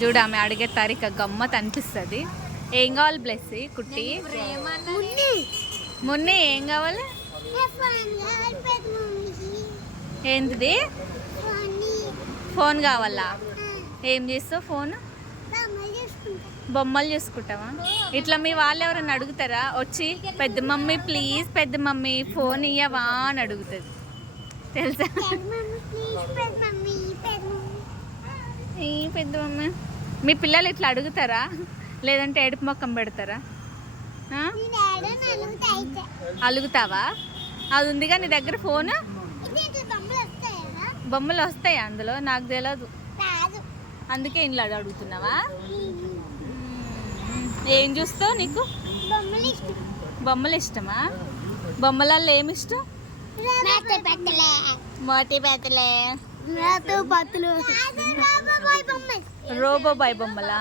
చూడు ఆమె అడిగే తారీఖు గమ్మత్ అనిపిస్తుంది. ఏం కావాలి బ్లెస్సి కుట్టి? మున్ని ఏం కావాలి? ఏంటిది? ఫోన్ కావాలా? ఏం చేస్తావు ఫోన్? బొమ్మలు చూసుకుంటావా? ఇట్లా మీ వాళ్ళు ఎవరైనా అడుగుతారా వచ్చి, పెద్ద మమ్మీ ప్లీజ్ పెద్ద మమ్మీ ఫోన్ ఇయ్యవా అని అడుగుతుంది తెలుసా? ఈ పెద్ద మమ్మీ మీ పిల్లలు ఇట్లా అడుగుతారా లేదంటే ఏడుపు మొక్కం పెడతారా? అలుగుతావా? అది ఉందిగా నీ దగ్గర ఫోన్. బొమ్మలు వస్తాయా అందులో? నాకు తెలియదు, అందుకే ఇంట్లో అడుగుతున్నావా? ఏం చూస్తావు? నీకు బొమ్మలు ఇష్టమా? బొమ్మలలో ఏమి ఇష్టం? మోటి బెత్తలే, రోబో బాయ్ బొమ్మలా?